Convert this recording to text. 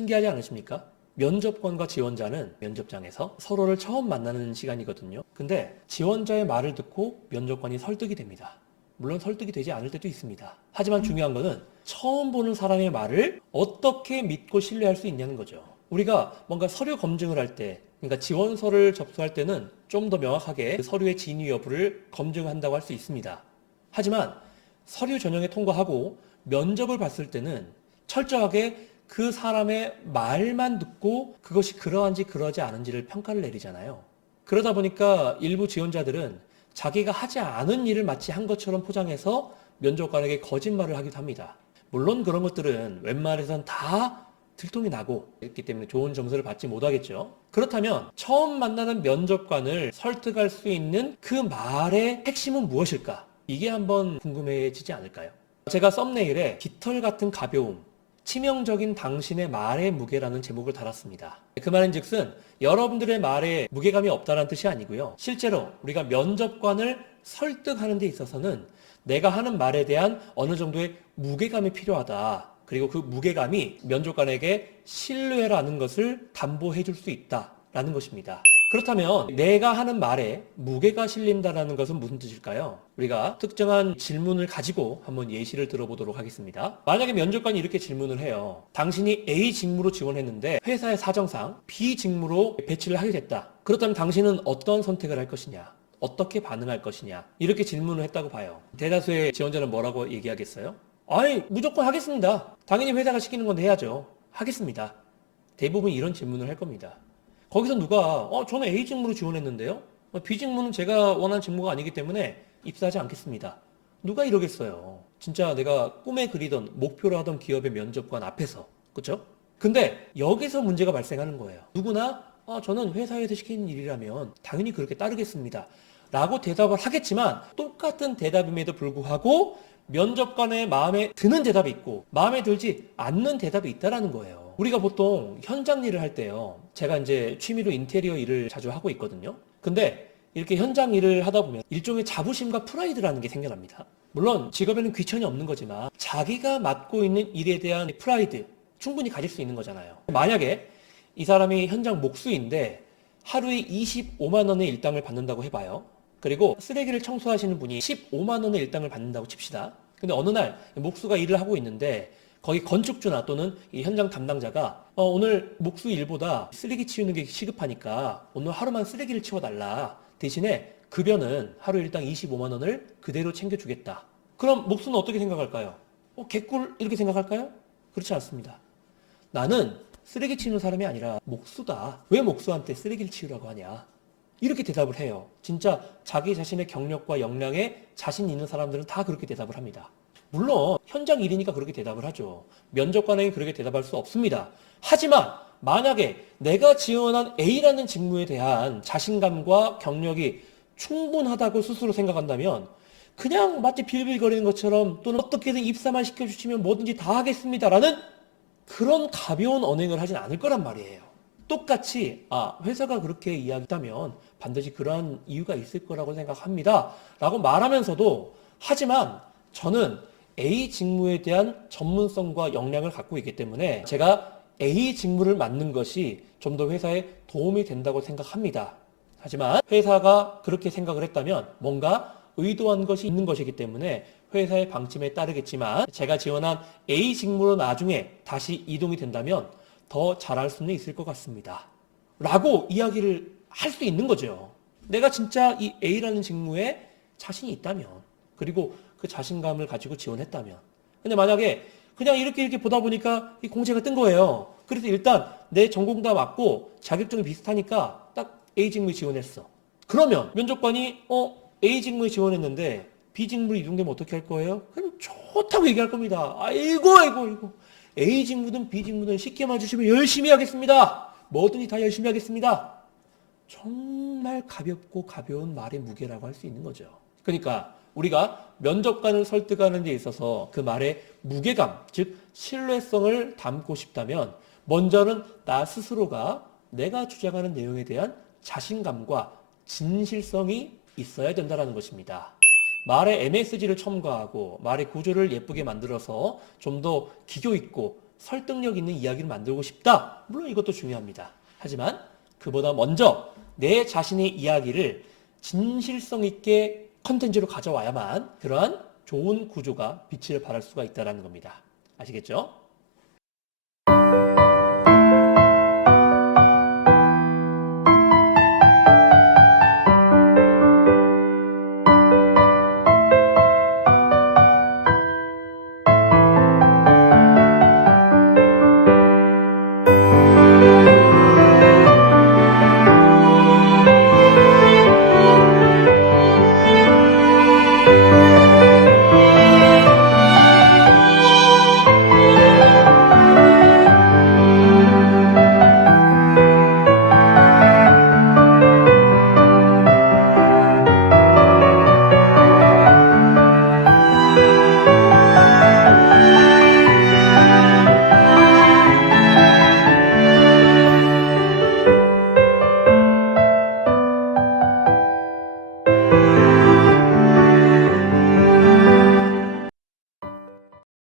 신기하지 않으십니까? 면접관과 지원자는 면접장에서 서로를 처음 만나는 시간이거든요. 근데 지원자의 말을 듣고 면접관이 설득이 됩니다. 물론 설득이 되지 않을 때도 있습니다. 하지만 중요한 거는 처음 보는 사람의 말을 어떻게 믿고 신뢰할 수 있냐는 거죠. 우리가 뭔가 서류 검증을 할 때, 그러니까 지원서를 접수할 때는 좀 더 명확하게 그 서류의 진위 여부를 검증한다고 할 수 있습니다. 하지만 서류 전형에 통과하고 면접을 봤을 때는 철저하게 그 사람의 말만 듣고 그것이 그러한지 그러지 않은지를 평가를 내리잖아요. 그러다 보니까 일부 지원자들은 자기가 하지 않은 일을 마치 한 것처럼 포장해서 면접관에게 거짓말을 하기도 합니다. 물론 그런 것들은 웬만해선 다 들통이 나고 있기 때문에 좋은 점수를 받지 못하겠죠. 그렇다면 처음 만나는 면접관을 설득할 수 있는 그 말의 핵심은 무엇일까? 이게 한번 궁금해지지 않을까요? 제가 썸네일에 깃털 같은 가벼움, 치명적인 당신의 말의 무게라는 제목을 달았습니다. 그 말인즉슨 여러분들의 말에 무게감이 없다는 뜻이 아니고요. 실제로 우리가 면접관을 설득하는 데 있어서는 내가 하는 말에 대한 어느 정도의 무게감이 필요하다. 그리고 그 무게감이 면접관에게 신뢰라는 것을 담보해 줄 수 있다라는 것입니다. 그렇다면 내가 하는 말에 무게가 실린다는 것은 무슨 뜻일까요? 우리가 특정한 질문을 가지고 한번 예시를 들어보도록 하겠습니다. 만약에 면접관이 이렇게 질문을 해요. 당신이 A 직무로 지원했는데 회사의 사정상 B 직무로 배치를 하게 됐다. 그렇다면 당신은 어떤 선택을 할 것이냐? 어떻게 반응할 것이냐? 이렇게 질문을 했다고 봐요. 대다수의 지원자는 뭐라고 얘기하겠어요? 아니, 무조건 하겠습니다. 당연히 회사가 시키는 건 해야죠. 하겠습니다. 대부분 이런 질문을 할 겁니다. 거기서 누가 저는 A 직무로 지원했는데요. B 직무는 제가 원하는 직무가 아니기 때문에 입사하지 않겠습니다. 누가 이러겠어요. 진짜 내가 꿈에 그리던 목표로 하던 기업의 면접관 앞에서. 그렇죠? 근데 여기서 문제가 발생하는 거예요. 누구나 저는 회사에서 시키는 일이라면 당연히 그렇게 따르겠습니다. 라고 대답을 하겠지만 똑같은 대답임에도 불구하고 면접관의 마음에 드는 대답이 있고 마음에 들지 않는 대답이 있다라는 거예요. 우리가 보통 현장 일을 할 때요. 제가 이제 취미로 인테리어 일을 자주 하고 있거든요. 근데 이렇게 현장 일을 하다 보면 일종의 자부심과 프라이드라는 게 생겨납니다. 물론 직업에는 귀천이 없는 거지만 자기가 맡고 있는 일에 대한 프라이드 충분히 가질 수 있는 거잖아요. 만약에 이 사람이 현장 목수인데 하루에 25만 원의 일당을 받는다고 해봐요. 그리고 쓰레기를 청소하시는 분이 15만 원의 일당을 받는다고 칩시다. 근데 어느 날 목수가 일을 하고 있는데 거기 건축주나 또는 이 현장 담당자가 오늘 목수 일보다 쓰레기 치우는 게 시급하니까 오늘 하루만 쓰레기를 치워달라. 대신에 급여는 하루 일당 25만 원을 그대로 챙겨주겠다. 그럼 목수는 어떻게 생각할까요? 개꿀 이렇게 생각할까요? 그렇지 않습니다. 나는 쓰레기 치우는 사람이 아니라 목수다. 왜 목수한테 쓰레기를 치우라고 하냐? 이렇게 대답을 해요. 진짜 자기 자신의 경력과 역량에 자신 있는 사람들은 다 그렇게 대답을 합니다. 물론 현장 일이니까 그렇게 대답을 하죠. 면접관에게 그렇게 대답할 수 없습니다. 하지만 만약에 내가 지원한 A라는 직무에 대한 자신감과 경력이 충분하다고 스스로 생각한다면 그냥 마치 빌빌거리는 것처럼 또는 어떻게든 입사만 시켜주시면 뭐든지 다 하겠습니다라는 그런 가벼운 언행을 하진 않을 거란 말이에요. 똑같이 회사가 그렇게 이야기했다면 반드시 그러한 이유가 있을 거라고 생각합니다. 라고 말하면서도 하지만 저는 A 직무에 대한 전문성과 역량을 갖고 있기 때문에 제가 A 직무를 맡는 것이 좀 더 회사에 도움이 된다고 생각합니다. 하지만 회사가 그렇게 생각을 했다면 뭔가 의도한 것이 있는 것이기 때문에 회사의 방침에 따르겠지만 제가 지원한 A 직무로 나중에 다시 이동이 된다면 더 잘할 수는 있을 것 같습니다. 라고 이야기를 할 수 있는 거죠. 내가 진짜 이 A라는 직무에 자신이 있다면 그리고 그 자신감을 가지고 지원했다면 근데 만약에 그냥 이렇게 보다 보니까 이 공채가 뜬 거예요. 그래서 일단 내 전공 다 맞고 자격증이 비슷하니까 딱 A 직무에 지원했어. 그러면 면접관이 A 직무에 지원했는데 B 직무로 이동되면 어떻게 할 거예요? 그럼 좋다고 얘기할 겁니다. 아이고. A 직무든 B 직무든 쉽게만 주시면 열심히 하겠습니다. 뭐든지 다 열심히 하겠습니다. 정말 가볍고 가벼운 말의 무게라고 할 수 있는 거죠. 그러니까 우리가 면접관을 설득하는 데 있어서 그 말의 무게감, 즉 신뢰성을 담고 싶다면 먼저는 나 스스로가 내가 주장하는 내용에 대한 자신감과 진실성이 있어야 된다는 것입니다. 말에 MSG를 첨가하고 말의 구조를 예쁘게 만들어서 좀 더 기교 있고 설득력 있는 이야기를 만들고 싶다. 물론 이것도 중요합니다. 하지만 그보다 먼저 내 자신의 이야기를 진실성 있게 컨텐츠로 가져와야만 그러한 좋은 구조가 빛을 발할 수가 있다는 겁니다. 아시겠죠?